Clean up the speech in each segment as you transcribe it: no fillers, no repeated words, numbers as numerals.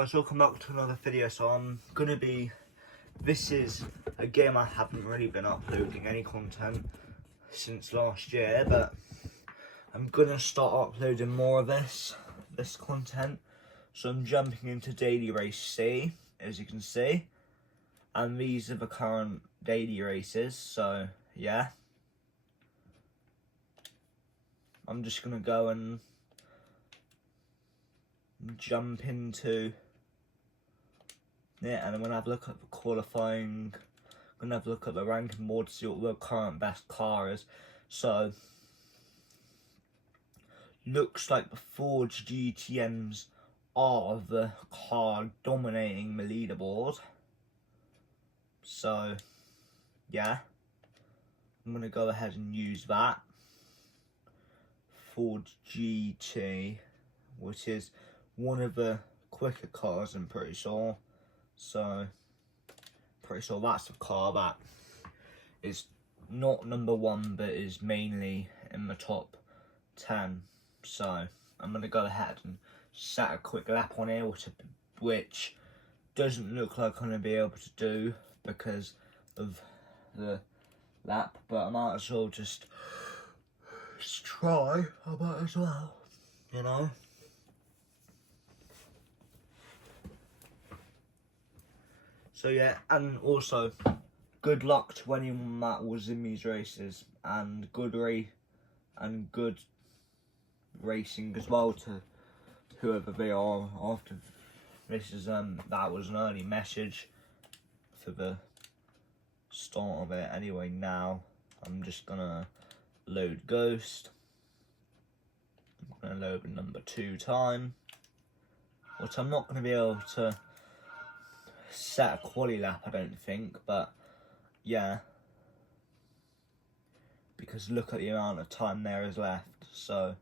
Guys, welcome back to another video. This is a game I haven't really been uploading any content since last year, but I'm gonna start uploading more of this content. So I'm jumping into daily race C, as you can see, and these are the current daily races. So yeah, I'm just gonna go and jump into and I'm going to have a look at the qualifying, I'm going to have a look at the ranking board to see what the current best car is. So, looks like the Ford GTMs are the car dominating the leaderboard. So, yeah, I'm going to go ahead and use that. Ford GT, which is one of the quicker cars, I'm pretty sure. So, pretty sure that's the car that is not number one, but is mainly in the top 10. So, I'm going to go ahead and set a quick lap on here, which doesn't look like I'm going to be able to do because of the lap, but I might as well just try. I might as well, you know. So yeah, and also, good luck to anyone that was in these races, and good racing as well to whoever they are after. This is that was an early message for the start of it. Anyway, now I'm just gonna load Ghost. I'm gonna load the number 2 time, which I'm not gonna be able to set a quali lap, I don't think, but yeah, because look at the amount of time there is left. So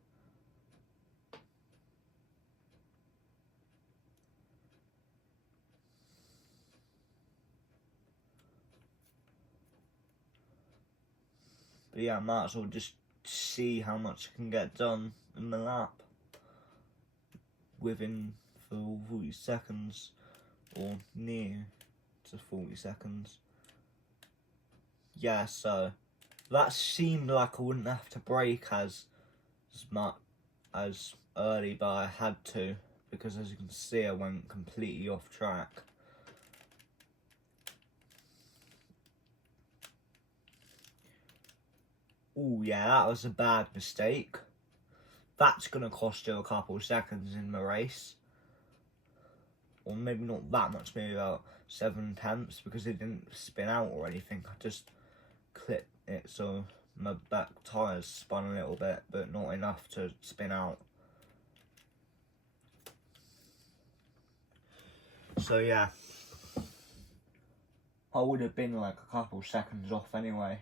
but yeah, I might as well just see how much I can get done in the lap within 40 seconds or near to 40 seconds. Yeah, so that seemed like I wouldn't have to brake as much as early, but I had to, because as you can see I went completely off track. Oh yeah, that was a bad mistake. That's going to cost you a couple of seconds in the race. Or maybe not that much, maybe about 7/10, because it didn't spin out or anything. I just clipped it so my back tyres spun a little bit, but not enough to spin out. So yeah, I would have been like a couple seconds off anyway.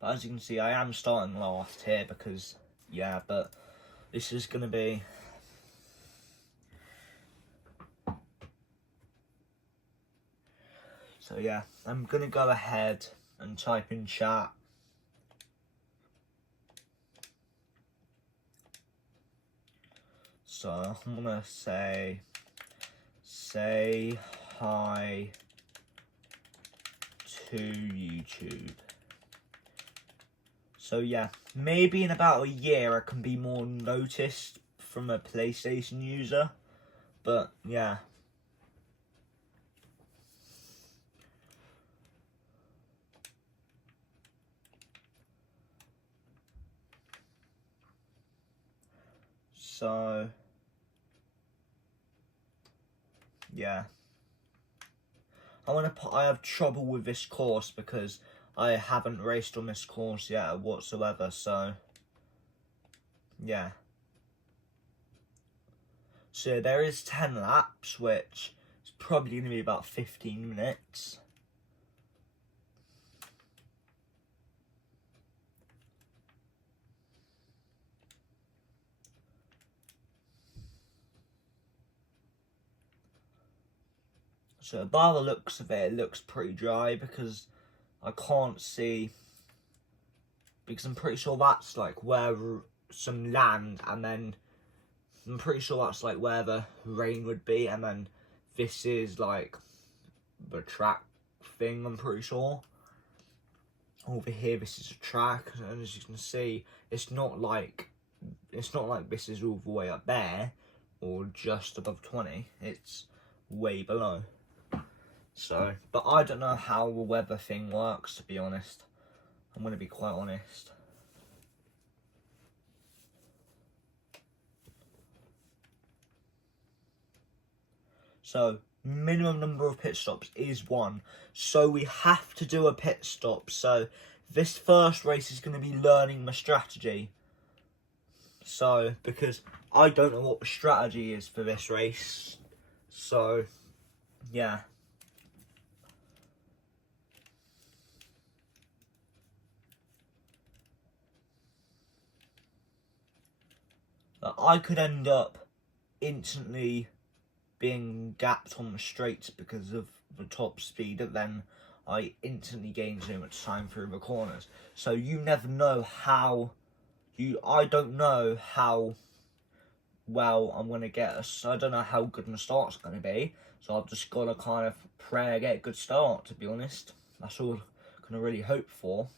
But as you can see, I am starting last here because, yeah, but this is going to be... So yeah, I'm going to go ahead and type in chat. So I'm going to say hi to YouTube. So yeah, maybe in about a year I can be more noticed from a PlayStation user, but yeah. So yeah, I have trouble with this course because I haven't raced on this course yet whatsoever, so yeah. So there is 10 laps, which is probably going to be about 15 minutes. So by the looks of it, it looks pretty dry because I can't see, because I'm pretty sure that's like where some land, and then I'm pretty sure that's like where the rain would be, and then this is like the track thing, I'm pretty sure. Over here, this is a track, and as you can see, it's not like this is all the way up there or just above 20. It's way below. So, but I don't know how the weather thing works, to be honest. I'm going to be quite honest. So, minimum number of pit stops is 1. So we have to do a pit stop. So this first race is going to be learning my strategy. So, because I don't know what the strategy is for this race. So, yeah. I could end up instantly being gapped on the straights because of the top speed, and then I instantly gain so much time through the corners. So you never know how I don't know how well I'm going to get us. I don't know how good my start's going to be. So I've just got to kind of pray I get a good start, to be honest. That's all I can really hope for.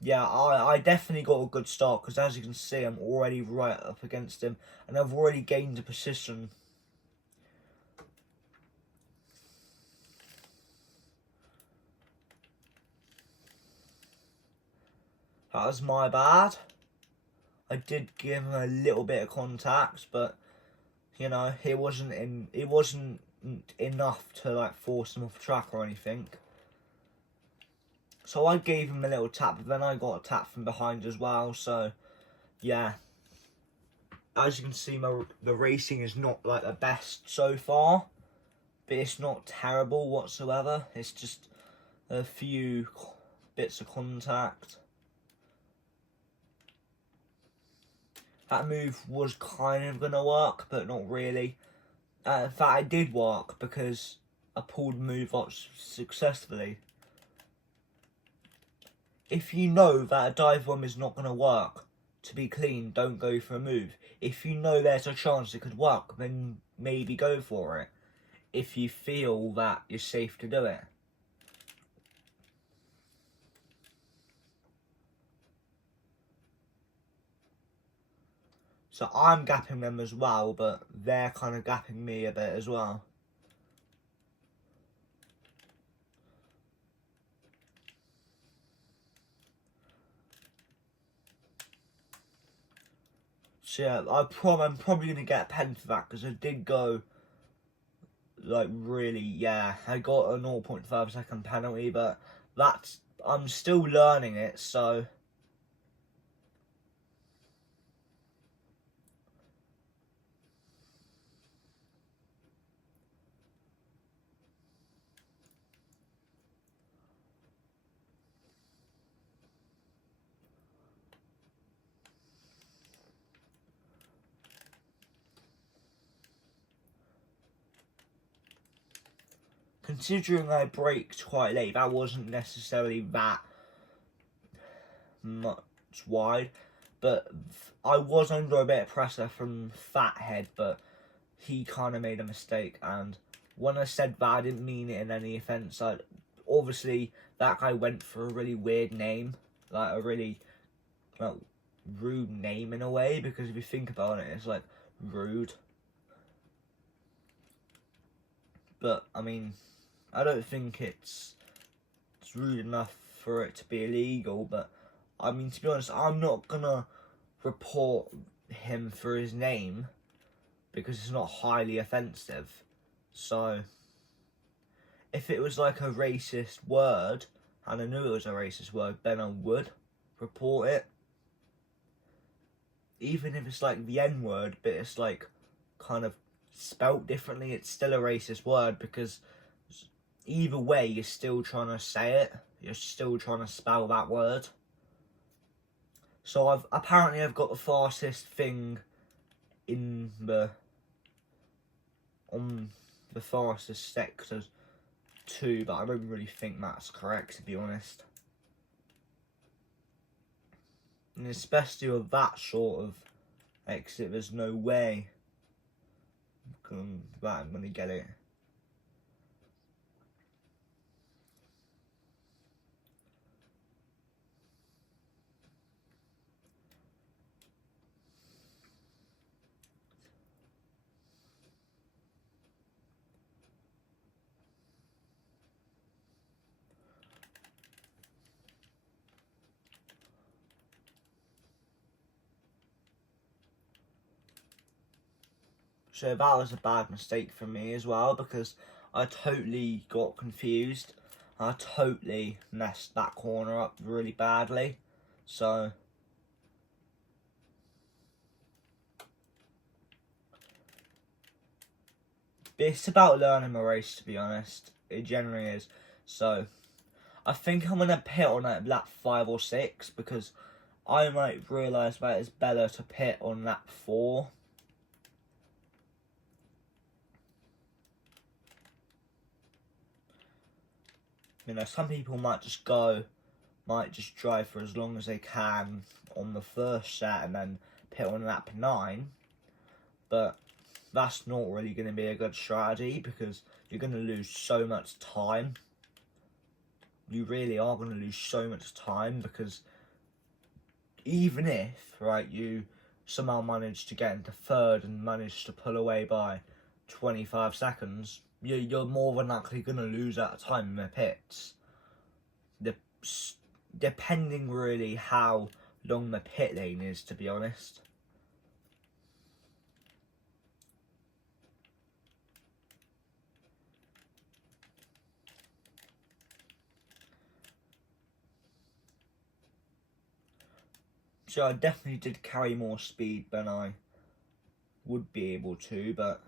Yeah, I definitely got a good start, because as you can see, I'm already right up against him, and I've already gained a position. That was my bad. I did give him a little bit of contact, but you know, it wasn't enough to like force him off track or anything. So I gave him a little tap, but then I got a tap from behind as well. So yeah, as you can see, the racing is not like the best so far, but it's not terrible whatsoever. It's just a few bits of contact. That move was kind of going to work, but not really. In fact, it did work, because I pulled the move off successfully. If you know that a dive bomb is not going to work, to be clean, don't go for a move. If you know there's a chance it could work, then maybe go for it. If you feel that you're safe to do it. So I'm gapping them as well, but they're kind of gapping me a bit as well. So yeah, I'm probably going to get a pen for that, because I did go, like, really, yeah, I got a 0.5 second penalty, but I'm still learning it, so considering I braked quite late, that wasn't necessarily that much wide, but I was under a bit of pressure from Fathead, but he kind of made a mistake, and when I said that, I didn't mean it in any offence. Obviously, that guy went for a really weird name, like a really rude name in a way, because if you think about it, it's like rude. But I mean, I don't think it's rude enough for it to be illegal, but I mean, to be honest, I'm not gonna report him for his name, because it's not highly offensive. So if it was like a racist word, and I knew it was a racist word, then I would report it. Even if it's like the N word, but it's like kind of spelt differently, it's still a racist word, because either way, you're still trying to say it. You're still trying to spell that word. So I've got the fastest thing in the on the fastest sector 2, but I don't really think that's correct, to be honest. And especially with that sort of exit, there's no way that I'm going to get it. So that was a bad mistake for me as well, because I totally got confused. I totally messed that corner up really badly. So it's about learning my race, to be honest. It generally is. So I think I'm going to pit on like lap 5 or 6, because I might realise that it's better to pit on lap 4. You know, some people might just drive for as long as they can on the first set and then pit on lap 9. But that's not really going to be a good strategy, because you're going to lose so much time. You really are going to lose so much time, because even if, right, you somehow manage to get into 3rd and manage to pull away by 25 seconds, you're more than likely going to lose that time in the pits. Depending really how long the pit lane is, to be honest. So I definitely did carry more speed than I would be able to, but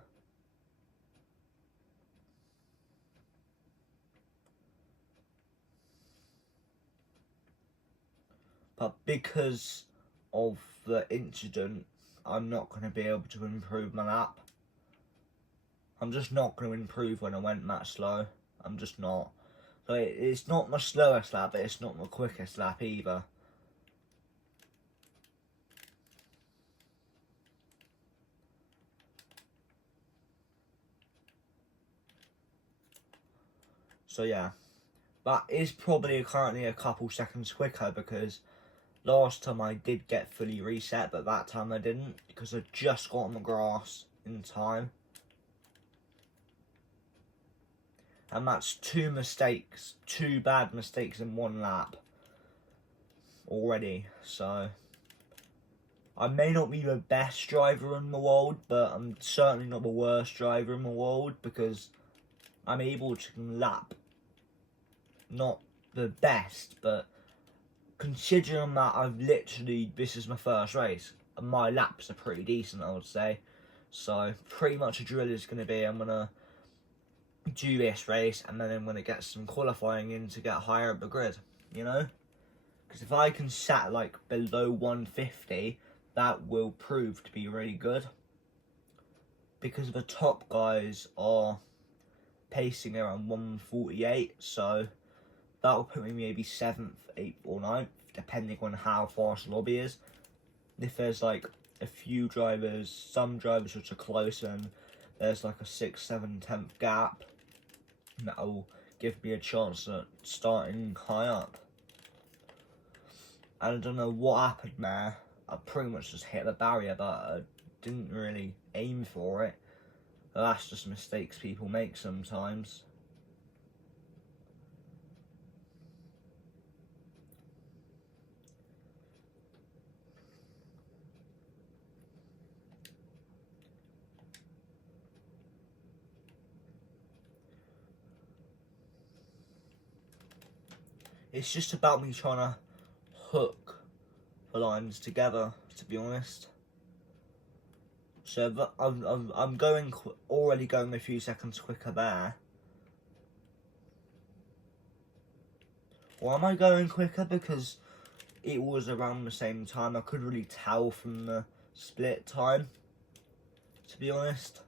because of the incident, I'm not going to be able to improve my lap. I'm just not going to improve when I went that slow. I'm just not. So it's not my slowest lap, but it's not my quickest lap either. So yeah, that is probably currently a couple seconds quicker, because last time I did get fully reset, but that time I didn't, because I just got on the grass in time. And that's 2 mistakes, 2 bad mistakes in 1 lap already. So I may not be the best driver in the world, but I'm certainly not the worst driver in the world, because I'm able to lap. Not the best, but considering that this is my first race, and my laps are pretty decent, I would say. So pretty much a drill is going to be, I'm going to do this race, and then I'm going to get some qualifying in to get higher up the grid, you know? Because if I can set like below 150, that will prove to be really good. Because the top guys are pacing around 148, so that will put me maybe 7th, 8th or 9th, depending on how fast the lobby is. If there's like a few drivers, some drivers which are close, and there's like a 6th, 7th, 10th gap, that will give me a chance at starting high up. And I don't know what happened there. I pretty much just hit the barrier, but I didn't really aim for it. But that's just mistakes people make sometimes. It's just about me trying to hook the lines together, to be honest. So I'm already going a few seconds quicker there. Or am I going quicker because it was around the same time? I could really tell from the split time, to be honest.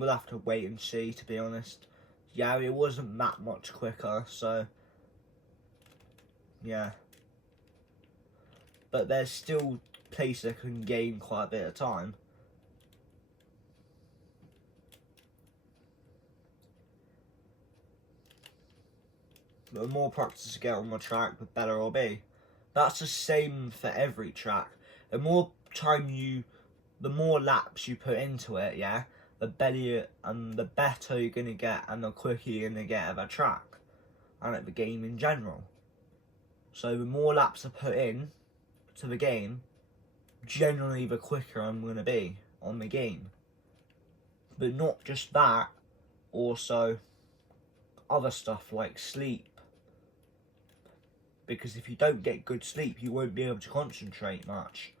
we'll have to wait and see, to be honest. Yeah, it wasn't that much quicker, so yeah. But there's still places that can gain quite a bit of time. But the more practice you get on the track, the better it'll be. That's the same for every track. The more laps you put into it, yeah, the better you're gonna get, and the quicker you're gonna get at the track and at the game in general. So the more laps I put in to the game, generally the quicker I'm gonna be on the game. But not just that, also other stuff like sleep. Because if you don't get good sleep, you won't be able to concentrate much.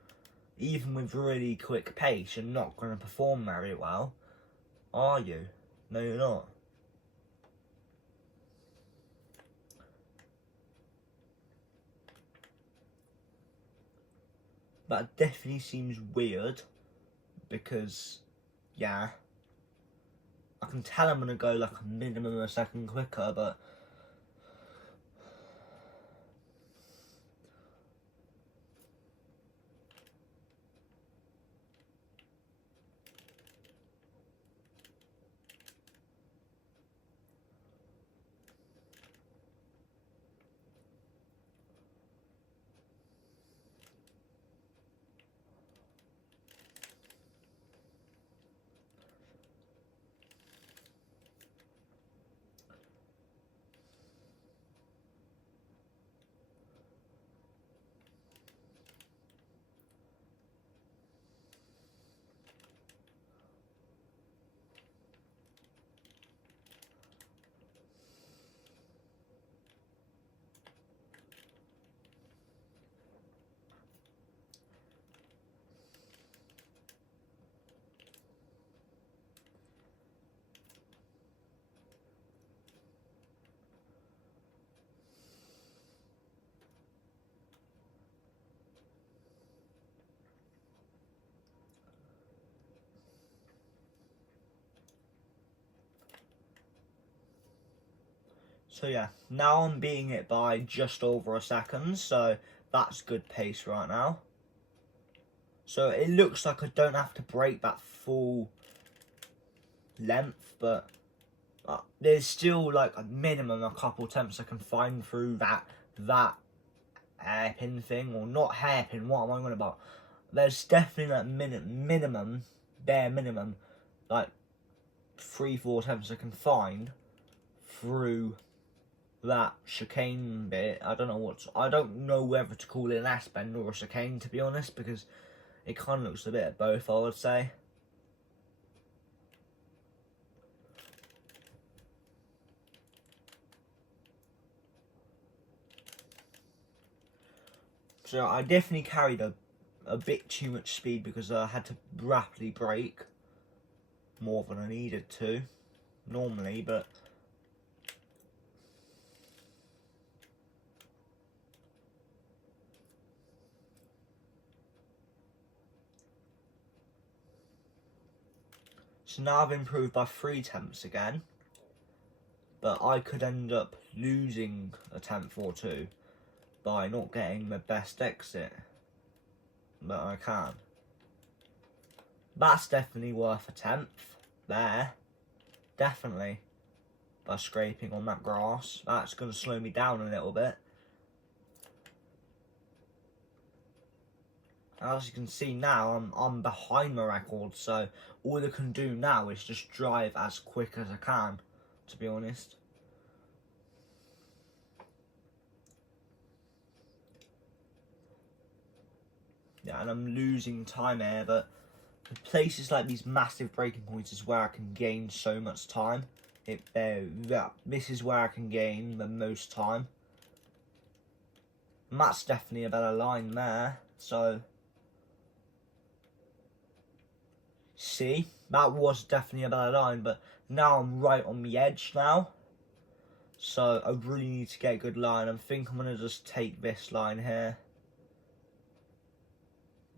Even with really quick pace, you're not going to perform very well, are you? No, you're not. That definitely seems weird, because, yeah, I can tell I'm going to go like a minimum of a second quicker, but so yeah, now I'm beating it by just over a second, so that's good pace right now. So it looks like I don't have to break that full length, but there's still like a minimum a couple attempts I can find through that hairpin thing, or not hairpin, what am I on about? There's definitely that bare minimum, like 3-4 attempts I can find through that chicane bit. I don't know whether to call it an ass bend or a chicane, to be honest, because it kind of looks a bit of both, I would say. So I definitely carried a bit too much speed because I had to rapidly brake more than I needed to normally, but so now I've improved by 3 attempts again, but I could end up losing a attempt or 2 by not getting the best exit, but I can. That's definitely worth a 10th there, definitely, by scraping on that grass. That's going to slow me down a little bit. As you can see now, I'm behind my record, so all I can do now is just drive as quick as I can, to be honest. Yeah, and I'm losing time here, but places like these massive braking points is where I can gain so much time. This is where I can gain the most time. And that's definitely a better line there, so... See, that was definitely a better line, but now I'm right on the edge now. So I really need to get a good line. I think I'm going to just take this line here,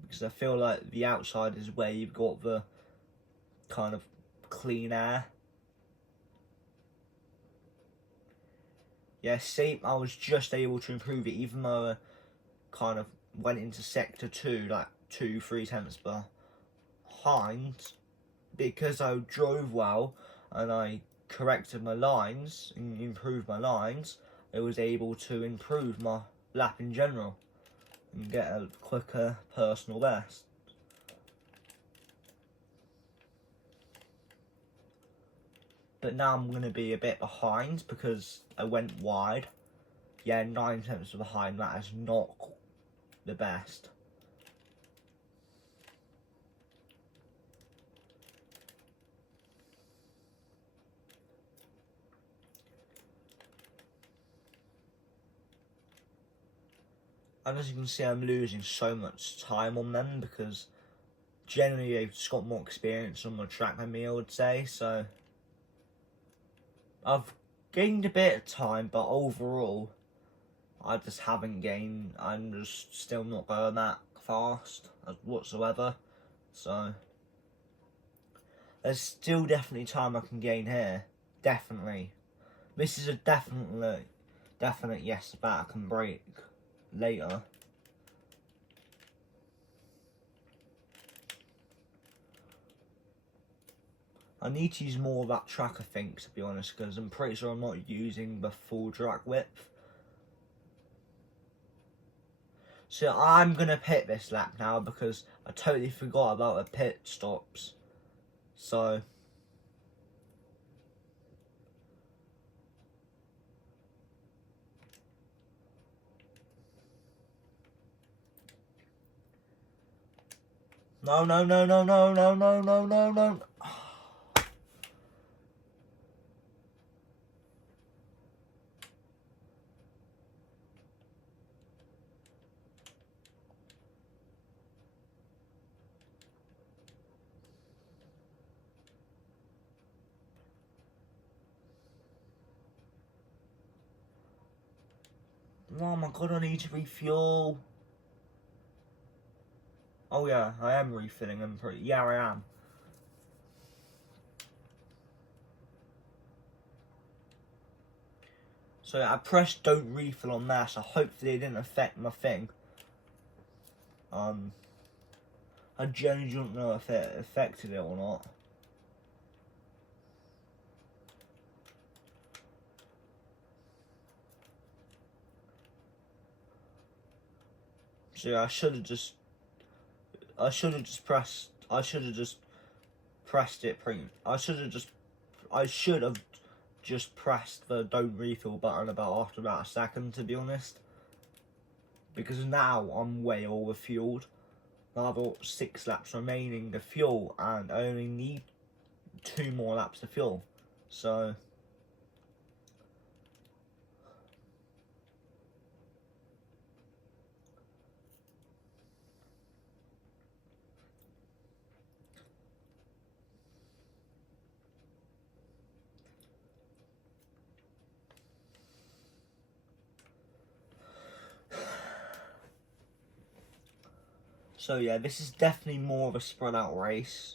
because I feel like the outside is where you've got the kind of clean air. Yeah, see, I was just able to improve it, even though I kind of went into sector 2, like 2-3 tenths behind, because I drove well and I corrected my lines and improved my lines. I was able to improve my lap in general and get a quicker personal best. But now I'm going to be a bit behind because I went wide. Yeah, 9 tenths behind, that is not the best. And as you can see, I'm losing so much time on them because generally they've just got more experience on the track than me, I would say. So I've gained a bit of time, but overall I just haven't gained. I'm just still not going that fast whatsoever. So there's still definitely time I can gain here. Definitely. This is a definite yes that I can break later. I need to use more of that track, I think, to be honest, because I'm pretty sure I'm not using the full track width. So I'm going to pit this lap now because I totally forgot about the pit stops. So no. Oh my god, I need to refuel. Oh yeah, I am refilling them yeah, I am. So I pressed don't refill on there, so hopefully it didn't affect my thing. I genuinely don't know if it affected it or not. So yeah, I should have just pressed it I should have just pressed the don't refill button after about a second, to be honest. Because now I'm way over fueled. I've got 6 laps remaining to fuel and I only need 2 more laps to fuel. So yeah, this is definitely more of a spread out race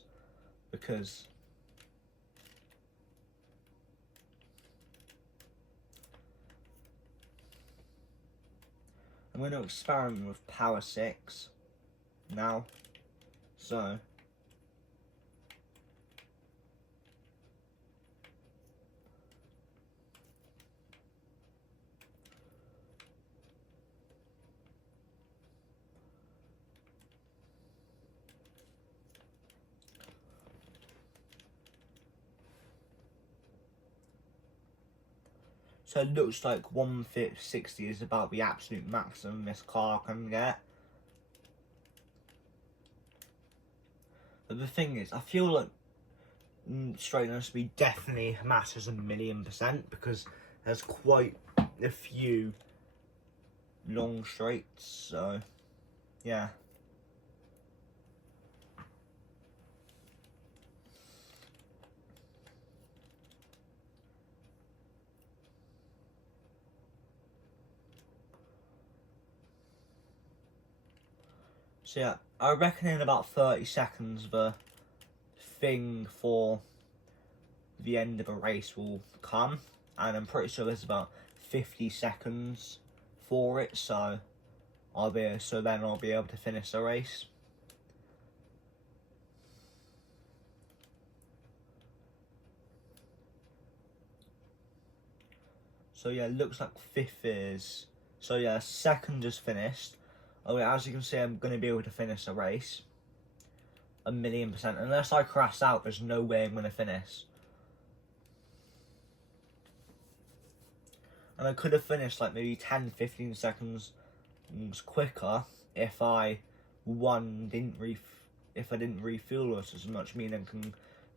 because I'm going to experiment with Power 6 now. So it looks like 160 is about the absolute maximum this car can get. But the thing is, I feel like straight speed definitely matters 1,000,000% because there's quite a few long straights, so yeah. So yeah, I reckon in about 30 seconds the thing for the end of a race will come, and I'm pretty sure there's about 50 seconds for it, so then I'll be able to finish the race. So yeah, looks like fifth is, so yeah, second just finished. Oh yeah, as you can see, I'm going to be able to finish the race. 1,000,000%. Unless I crash out, there's no way I'm going to finish. And I could have finished like maybe 10-15 seconds quicker if I if I didn't refuel it as much, meaning I can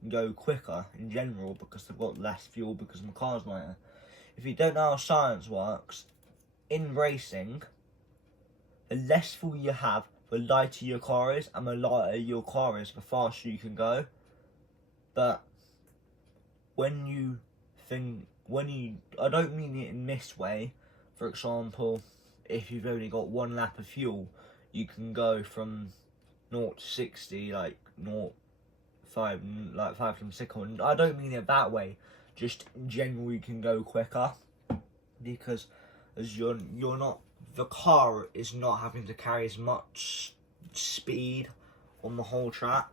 go quicker in general because I've got less fuel because my car's lighter. If you don't know how science works, in racing, the less fuel you have, the lighter your car is, and the lighter your car is, the faster you can go. But when you I don't mean it in this way. For example, if you've only got one lap of fuel, you can go from 0 to 60 like 5 seconds. I don't mean it that way. Just in general, you can go quicker because as you're not, the car is not having to carry as much speed on the whole track.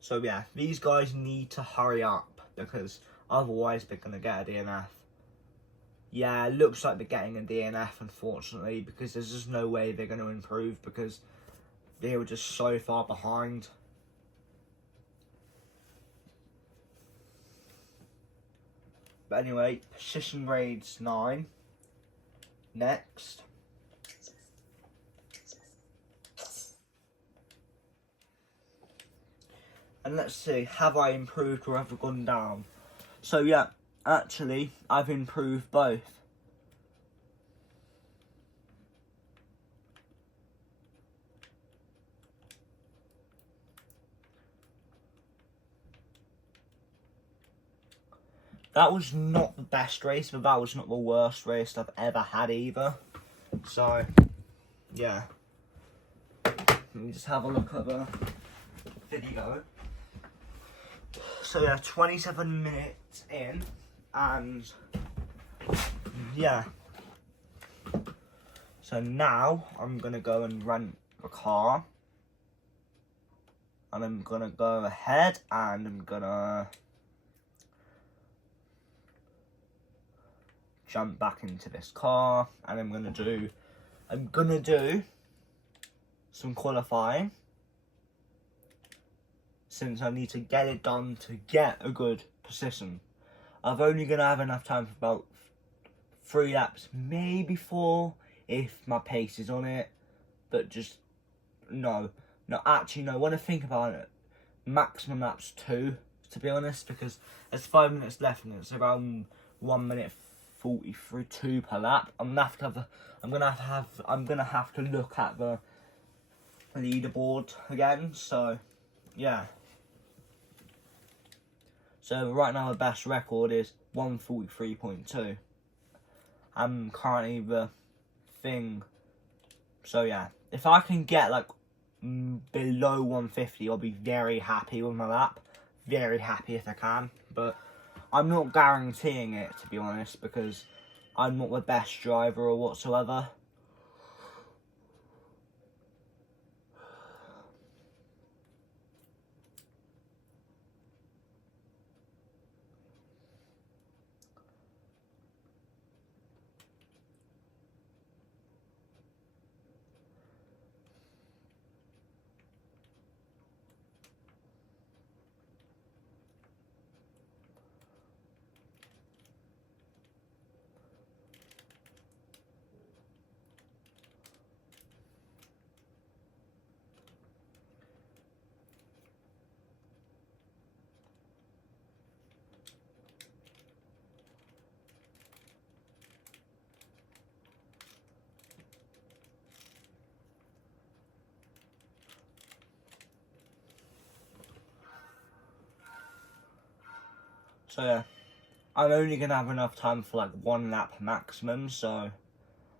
So yeah, these guys need to hurry up because otherwise they're going to get a DNF. Yeah, it looks like they're getting a DNF, unfortunately, because there's just no way they're going to improve because they were just so far behind. But anyway, position grades 9. Next. And let's see, have I improved or have I gone down? So yeah, actually, I've improved both. That was not the best race, but that was not the worst race I've ever had either. So, yeah. Let me just have a look at the video. So yeah, 27 minutes in, and yeah. So now I'm gonna go and rent a car, and I'm gonna go ahead and I'm gonna jump back into this car, and I'm gonna do some qualifying, since I need to get it done to get a good position. I'm only gonna have enough time for about 3 laps, maybe 4 if my pace is on it, but just no, actually no, when I think about it, maximum laps 2, to be honest, because there's 5 minutes left and it's around 1 minute 42 per lap. I'm gonna have to look at the leaderboard again. So yeah. So right now the best record is 1:43.2. I'm currently the thing. So yeah, if I can get like below 150, I'll be very happy with my lap. Very happy if I can, but I'm not guaranteeing it, to be honest, because I'm not the best driver or whatsoever. So yeah, I'm only going to have enough time for like 1 lap maximum, so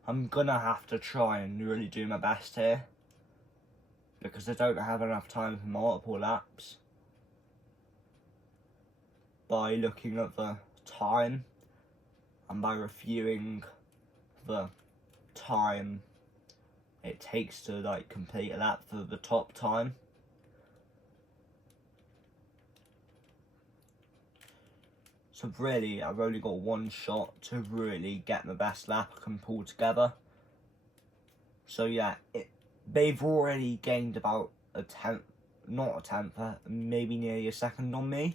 I'm gonna have to try and really do my best here, because I don't have enough time for multiple laps. By looking at the time and by reviewing the time it takes to like complete a lap for the top time. So really, I've only got one shot to really get the best lap I can pull together. So yeah, they've already gained about a tenth, not a tenth, maybe nearly a second on me.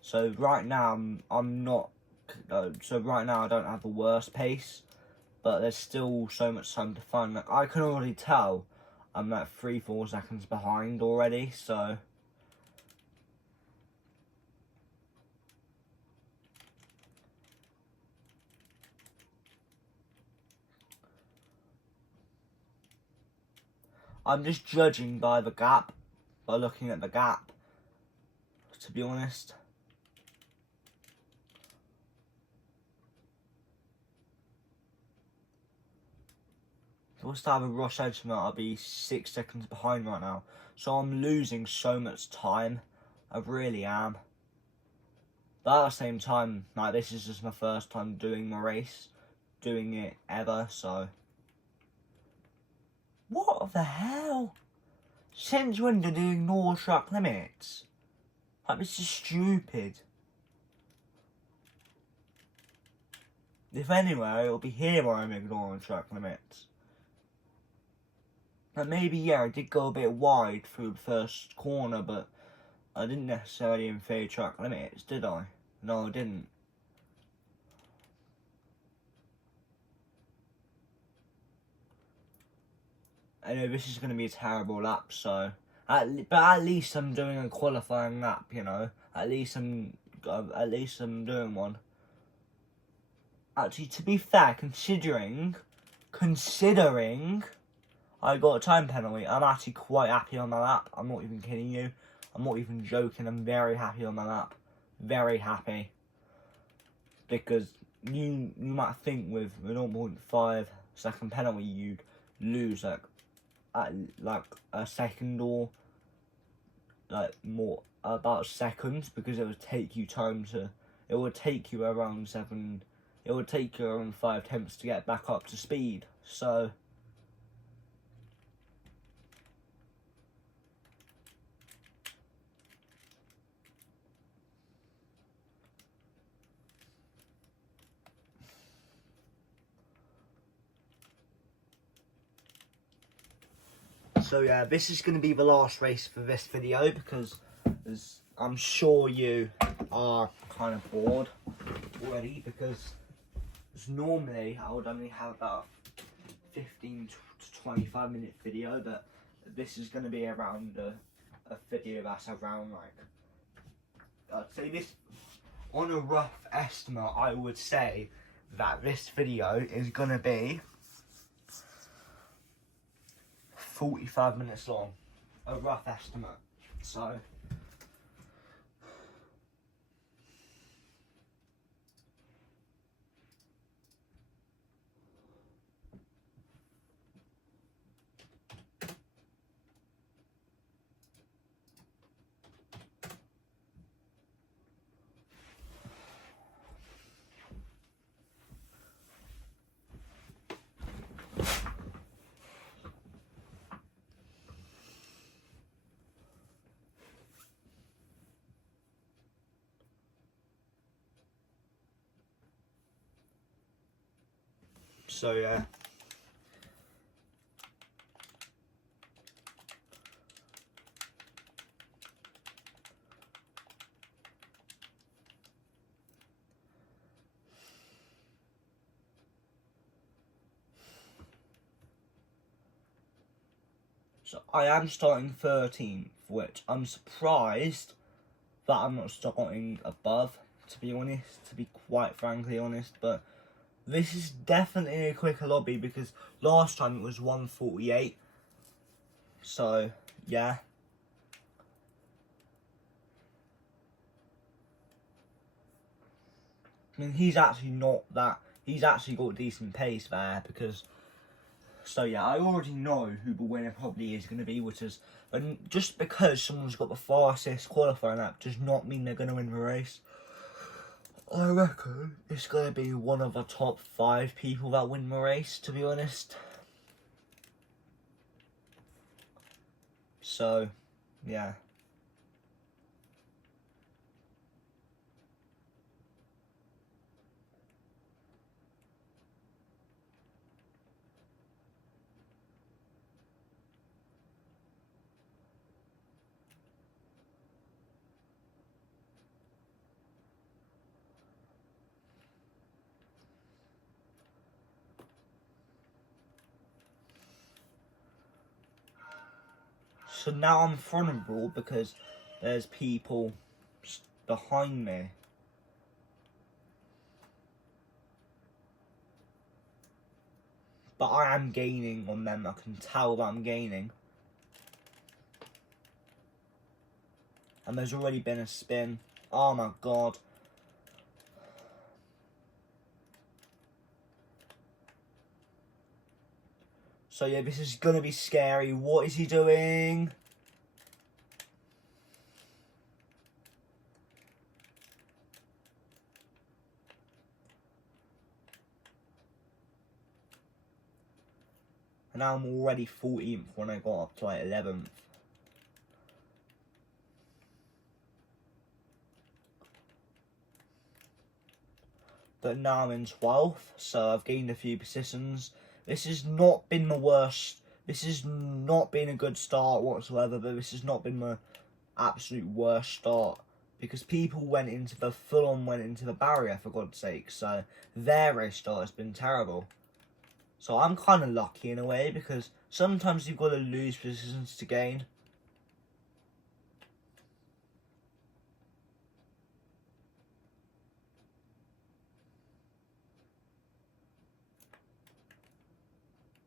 So right now I'm not. So right now I don't have the worst pace, but there's still so much time to find. Like, I can already tell I'm like 3-4 seconds behind already. So. I'm just judging by the gap, by looking at the gap, to be honest. If I was to have a rush estimate, I'll be 6 seconds behind right now. So I'm losing so much time. I really am. But at the same time, like, this is just my first time doing my race. Doing it ever, so. What the hell? Since when do they ignore track limits? Like, this is stupid. If anywhere, it'll be here where I'm ignoring track limits. And maybe, yeah, I did go a bit wide through the first corner, but I didn't necessarily infer track limits, did I? No, I didn't. I know this is going to be a terrible lap, so... but at least I'm doing a qualifying lap, you know? At least I'm doing one. Actually, to be fair, considering I got a time penalty, I'm actually quite happy on my lap. I'm not even kidding you. I'm not even joking. I'm very happy on my lap. Very happy. Because you might think with a 0.5 second penalty you'd lose like a second or like more, about seconds, because it would take you time to, it would take you around 5 attempts to get back up to speed. So yeah, this is going to be the last race for this video, because I'm sure you are kind of bored already, because normally I would only have about 15 to 25 minute video, but this is going to be around a video that's around, like, I'd say this, on a rough estimate, I would say that this video is going to be 45 minutes long, a rough estimate. So yeah. So I am starting 13th, which I'm surprised that I'm not starting above, to be honest, to be quite frankly honest, but this is definitely a quicker lobby, because last time it was 1:48. So, yeah. I mean, he's actually got a decent pace there, because So yeah, I already know who the winner probably is going to be, which is, and just because someone's got the fastest qualifying lap does not mean they're going to win the race. I reckon it's going to be one of the top 5 people that win the race, to be honest. So, yeah. So now I'm in front of the ball because there's people behind me. But I am gaining on them, I can tell that I'm gaining. And there's already been a spin. Oh my god. So yeah, this is going to be scary. What is he doing? And now I'm already 14th when I got up to like 11th. But now I'm in 12th, so I've gained a few positions. This has not been the worst. This has not been a good start whatsoever, but this has not been the absolute worst start. Because people went into the barrier, for God's sake. So their race start has been terrible. So I'm kind of lucky in a way, because sometimes you've got to lose positions to gain.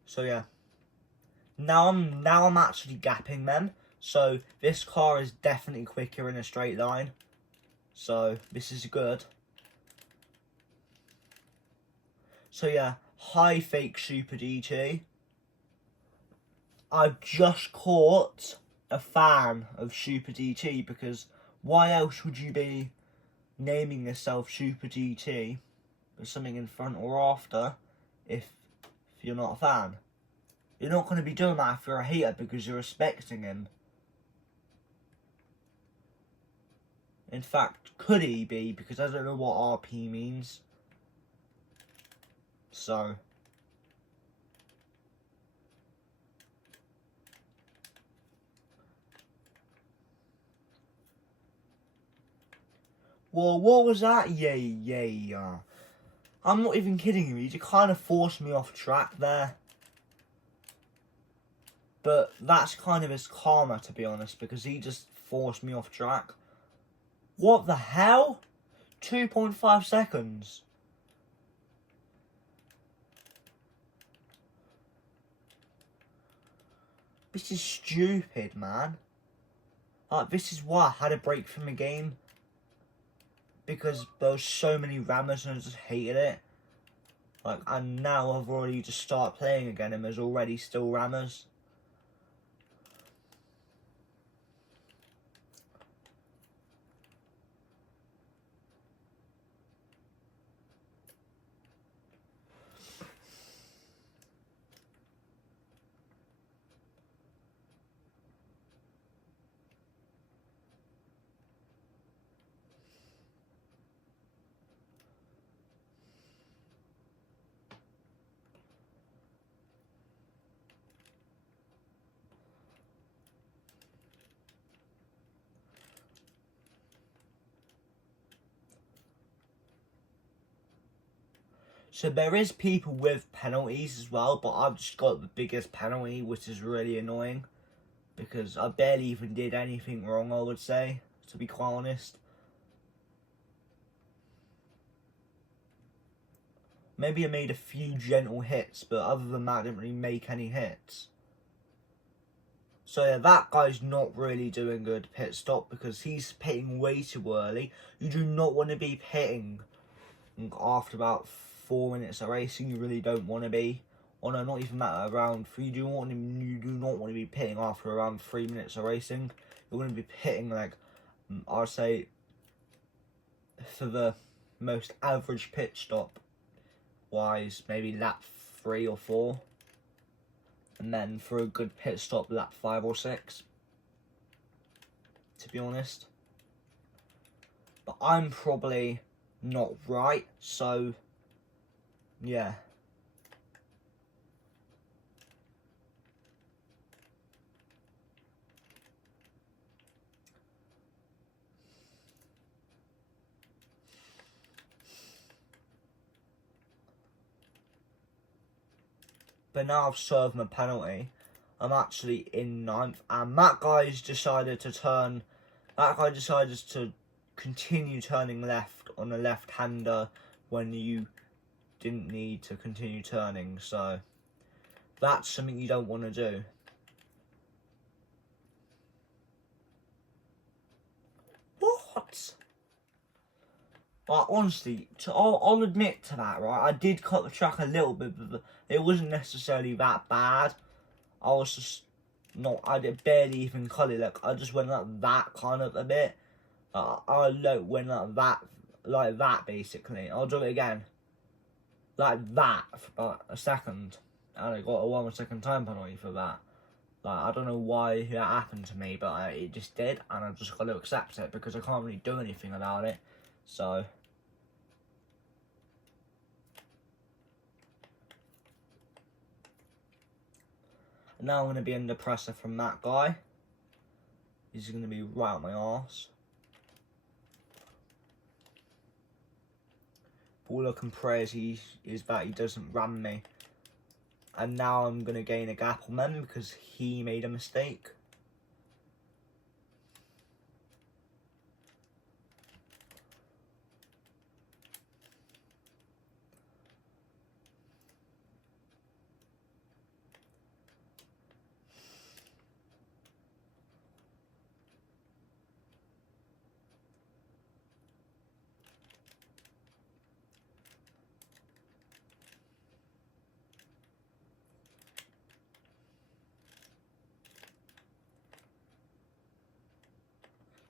So yeah. Now I'm actually gapping them. So this car is definitely quicker in a straight line. So this is good. So yeah, hi fake Super DT. I've just caught a fan of Super DT, because why else would you be naming yourself Super DT with something in front or after if you're not a fan? You're not going to be doing that if you're a hater, because you're respecting him. In fact, could he be? Because I don't know what RP means. So. Well, what was that? Yay. I'm not even kidding you. You kind of forced me off track there. But that's kind of his karma, to be honest, because he just forced me off track. What the hell? 2.5 seconds. This is stupid, man. Like, this is why I had a break from the game. Because there was so many rammers and I just hated it. Like, and now I've already just started playing again and there's already still rammers. So there is people with penalties as well, but I've just got the biggest penalty, which is really annoying. Because I barely even did anything wrong, I would say, to be quite honest. Maybe I made a few gentle hits, but other than that I didn't really make any hits. So yeah, that guy's not really doing good pit stop, because he's pitting way too early. You do not want to be pitting after about 4 minutes of racing. You really don't want to be. Oh no, not even that. Around you do not want to be pitting after around 3 minutes of racing. You're going to be pitting like I'd say for the most average pit stop wise, maybe lap 3 or 4, and then for a good pit stop, lap 5 or 6. To be honest, but I'm probably not right, so yeah. But now I've served my penalty, I'm actually in 9th, and that guy's decided to turn. That guy decided to continue turning left on a left-hander when you didn't need to continue turning. So that's something you don't want to do. What? Like, honestly, I'll admit to that, right? I did cut the track a little bit, but it wasn't necessarily that bad. I was just not, I did barely even cut it. Like, I just went like that kind of a bit. I went like that basically. I'll do it again. Like that for about a second. And I got a 1 second time penalty for that. Like, I don't know why that happened to me, but it just did, and I just got to accept it because I can't really do anything about it. So now I'm going to be under pressure from that guy. He's going to be right up my arse. All I can pray is that he doesn't ram me. And now I'm going to gain a gap on them because he made a mistake.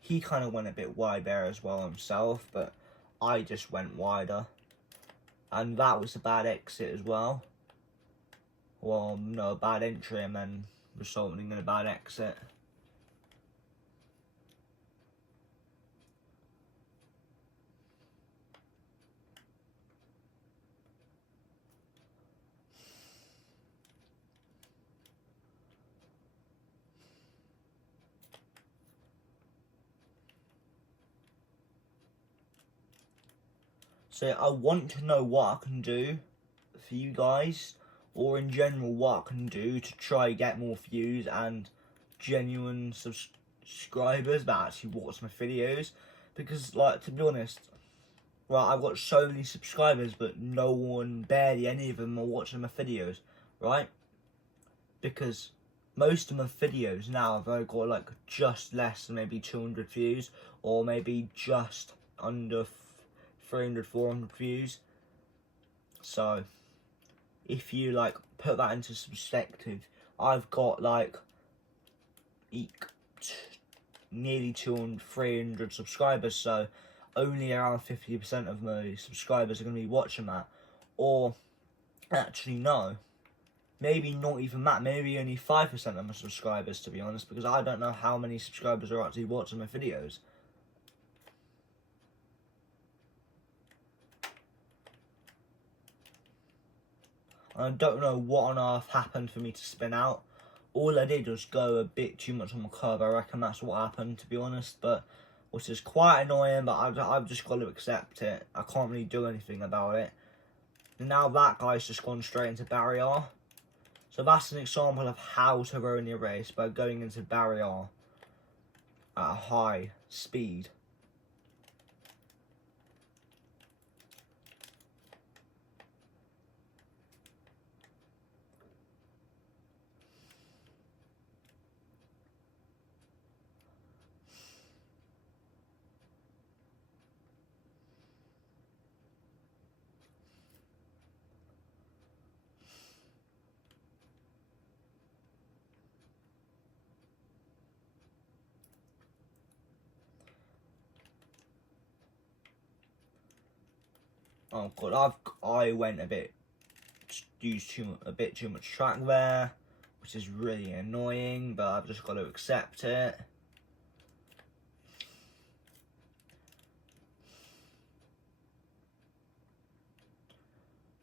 He kind of went a bit wide there as well himself, but I just went wider. And that was a bad exit as well. Well, no, a bad entry and then resulting in a bad exit. So I want to know what I can do for you guys, or in general what I can do to try get more views and genuine subscribers that actually watch my videos. Because, like, to be honest, right, I've got so many subscribers, but no one, barely any of them are watching my videos, right? Because most of my videos now have only got like just less than maybe 200 views, or maybe just under 300, 400 views. So if you like put that into perspective, I've got like nearly 200, 300 subscribers, so only around 50% of my subscribers are going to be watching that. Or actually no, maybe not even that, maybe only 5% of my subscribers, to be honest, because I don't know how many subscribers are actually watching my videos. I don't know what on earth happened for me to spin out. All I did was go a bit too much on my curve. I reckon that's what happened, to be honest, but which is quite annoying, but I've just got to accept it. I can't really do anything about it. And now that guy's just gone straight into barrier. So that's an example of how to ruin your race, by going into barrier at a high speed. Oh god, I went used a bit too much track there, which is really annoying, but I've just got to accept it.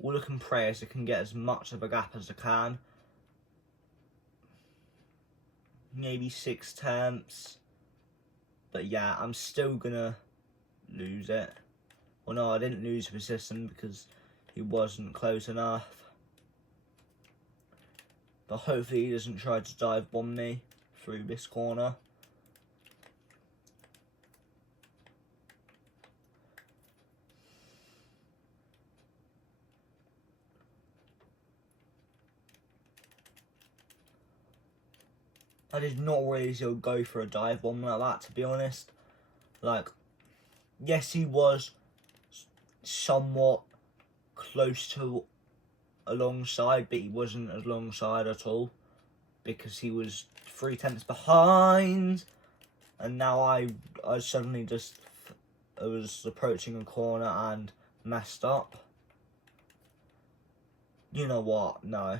All I can pray is I can get as much of a gap as I can. Maybe 6/10. But yeah, I'm still gonna lose it. Well, no, I didn't lose resistance because he wasn't close enough. But hopefully he doesn't try to dive bomb me through this corner. I did not really go for a dive bomb like that, to be honest. Like, yes, he was somewhat close to alongside, but he wasn't alongside at all because he was 3/10 behind. And now I suddenly I was approaching a corner and messed up. You know what? No.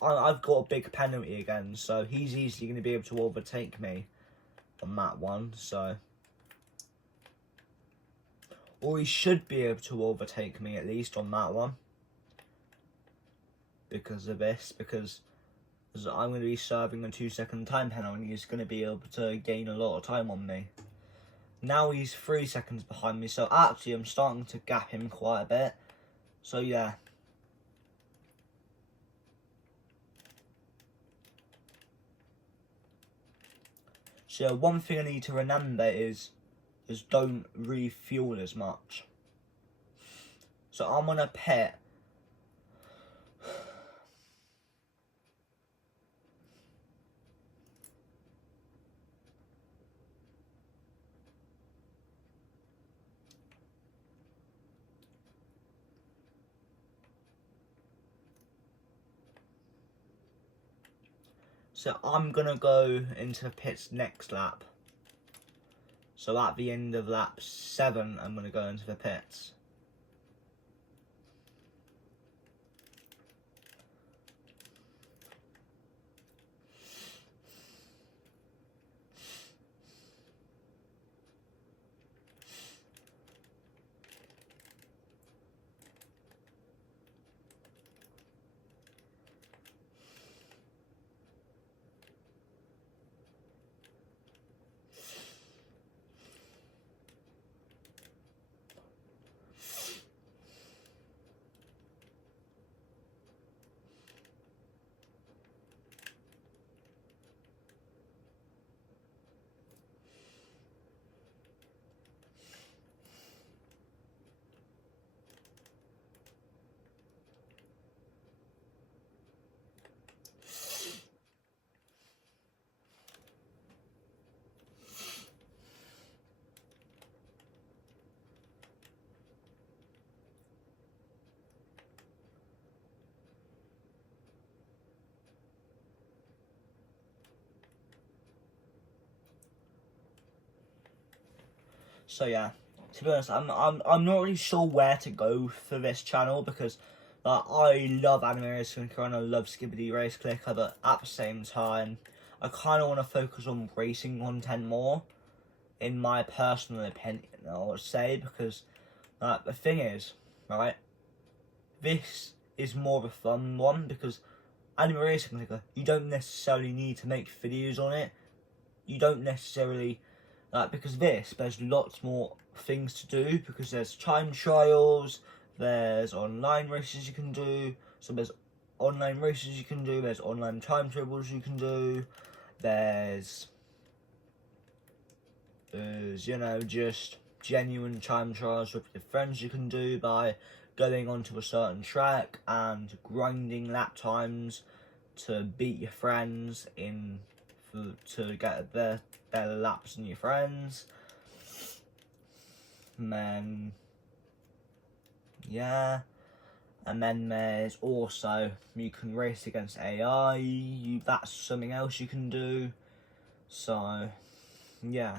I've got a big penalty again, so he's easily going to be able to overtake me on that one, so. Or he should be able to overtake me at least on that one. Because of this, because I'm going to be serving a 2-second time penalty and he's going to be able to gain a lot of time on me. Now he's 3 seconds behind me, so actually I'm starting to gap him quite a bit. So yeah. So one thing I need to remember is don't refuel as much. So I'm on a pit. So I'm gonna go into the pits next lap. So at the end of lap 7, I'm gonna go into the pits. So yeah, to be honest, I'm not really sure where to go for this channel because I love Anime Race Clicker and I love Skibbity Race Clicker, but at the same time, I kind of want to focus on racing content more, in my personal opinion, I would say, because the thing is, right, this is more of a fun one because Anime Race Clicker, you don't necessarily need to make videos on it. You don't necessarily. Because there's lots more things to do because there's time trials, there's online races you can do, so there's online races you can do, there's online time trials you can do, there's you know, just genuine time trials with your friends you can do by going onto a certain track and grinding lap times to beat your friends to get better laps than your friends. And then yeah, and then there's also you can race against AI. That's something else you can do. So yeah.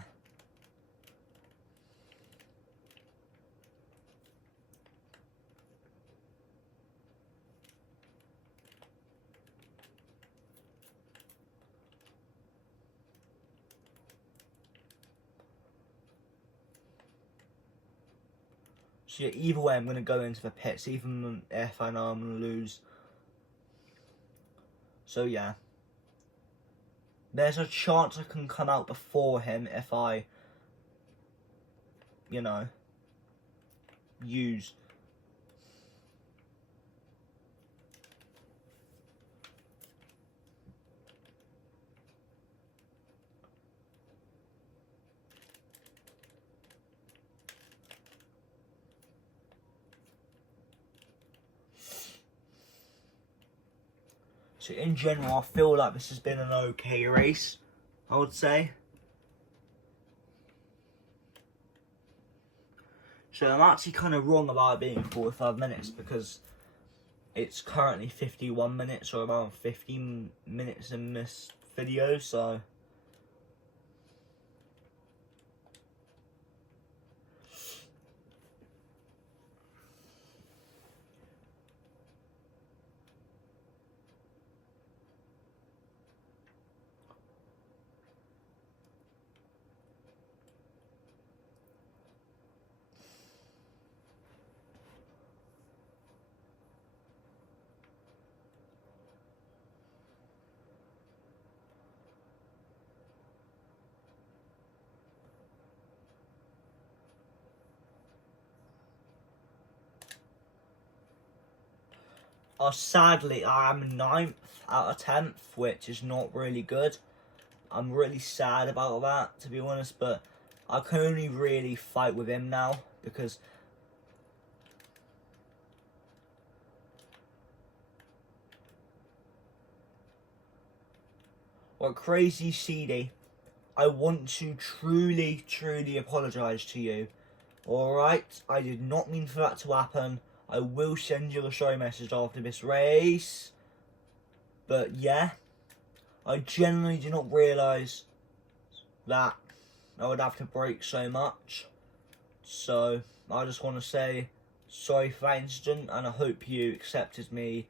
So yeah, either way, I'm going to go into the pits, even if I know I'm going to lose. So yeah, there's a chance I can come out before him if I, you know, use. So in general, I feel like this has been an okay race, I would say. So I'm actually kind of wrong about it being 45 minutes because it's currently 51 minutes or around 15 minutes in this video, so. Sadly, I am 9th out of 10th, which is not really good. I'm really sad about that, to be honest, but I can only really fight with him now because well, Crazy CD, I want to truly apologise to you. Alright, I did not mean for that to happen. I will send you a sorry message after this race. But yeah, I genuinely did not realise that I would have to brake so much. So I just want to say sorry for that incident, and I hope you accepted me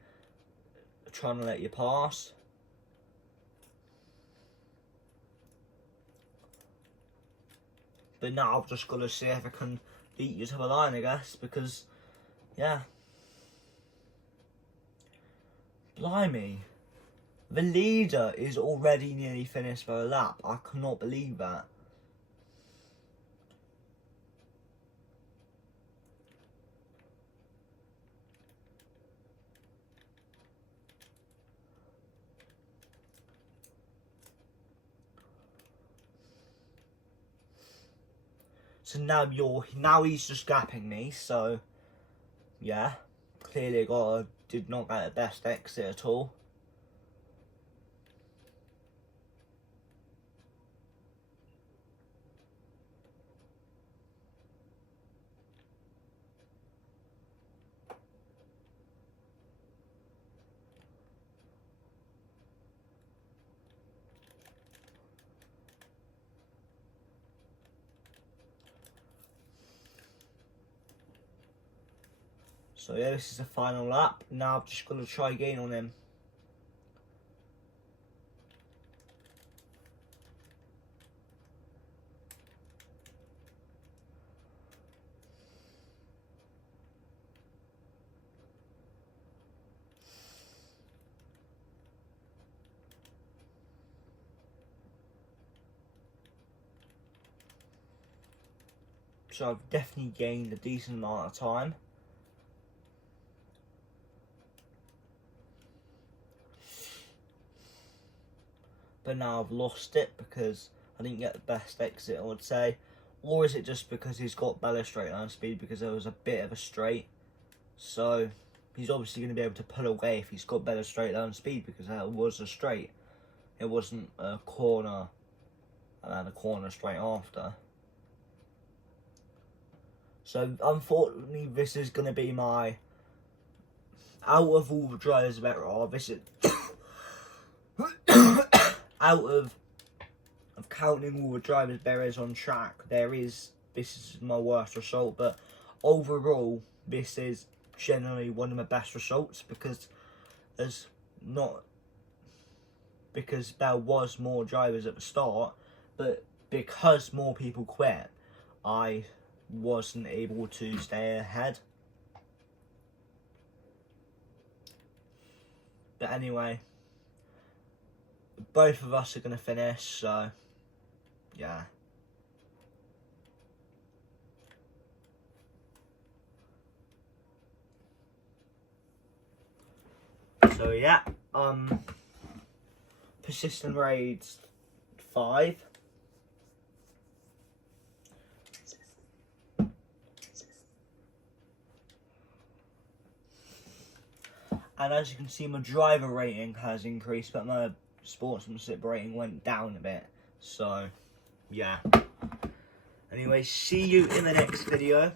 trying to let you pass. But now I've just got to see if I can beat you to the line, I guess, because, yeah. Blimey. The leader is already nearly finished for a lap. I cannot believe that. So now he's just gapping me, so yeah. Clearly did not get the best exit at all. So yeah, this is the final lap. Now I've just got to try again on him. So I've definitely gained a decent amount of time. But now I've lost it because I didn't get the best exit, I would say. Or is it just because he's got better straight line speed because there was a bit of a straight? So he's obviously going to be able to pull away if he's got better straight line speed because that was a straight. It wasn't a corner and then a corner straight after. So unfortunately this is going to be my, out of all the drivers that are, this is out of counting all the drivers there is on track, this is my worst result, but overall this is generally one of my best results because because there was more drivers at the start, but because more people quit, I wasn't able to stay ahead. But anyway, both of us are going to finish, so yeah. So yeah, persistent raids 5. And as you can see, my driver rating has increased, but my sportsmanship rating went down a bit. So, yeah. Anyway, see you in the next video.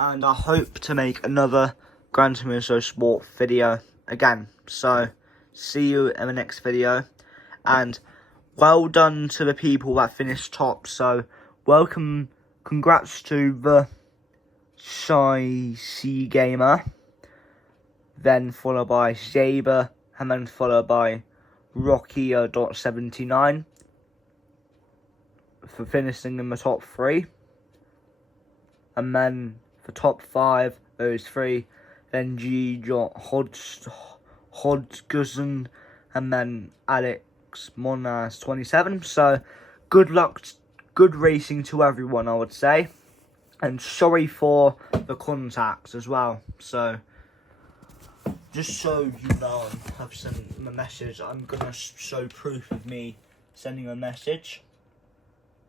And I hope to make another Gran Turismo Sport video again. So, see you in the next video. And well done to the people that finished top. So, welcome, congrats to the Shy C Gamer. Then followed by Saber, and then followed by Rocky.79 for finishing in the top 3. And then for top 5, those 3, then G. Hodgson, and then Alex Monas 27. So good luck, good racing to everyone, I would say. And sorry for the contacts as well. So just so you know, I've sent them a message. I'm gonna show proof of me sending a message.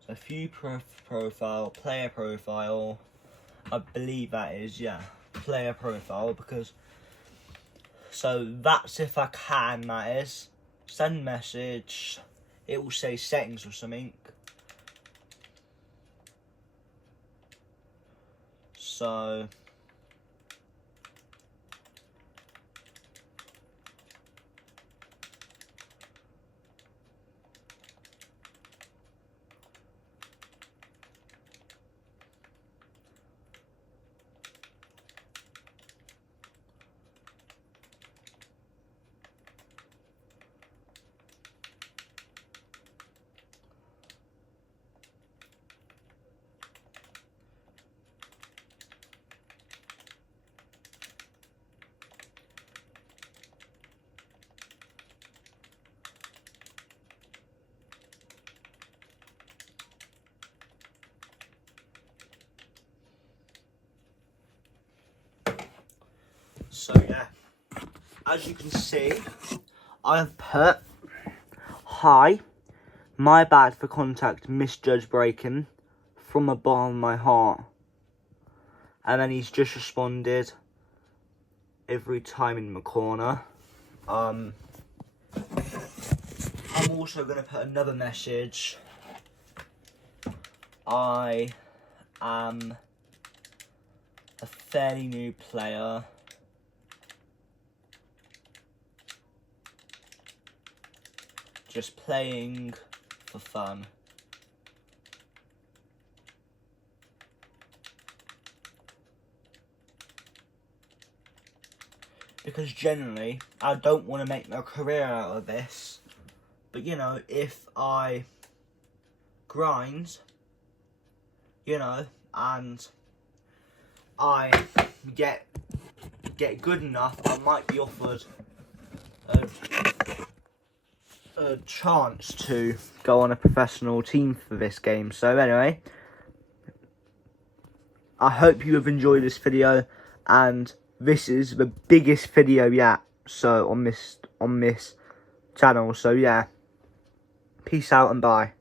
So view profile, player profile. I believe that is, yeah, player profile, because so that's if I can, that is. Send message. It will say settings or something. So yeah, as you can see, I have put, hi, my bad for contact, misjudge breaking, from the bottom of my heart. And then he's just responded every time in the corner. I'm also going to put another message. I am a fairly new player. Just playing for fun. Because generally, I don't want to make my career out of this. But you know, if I grind, you know, and I get good enough, I might be offered a chance to go on a professional team for this game. So anyway, I hope you have enjoyed this video, and this is the biggest video yet, so on this channel. So yeah, peace out and bye.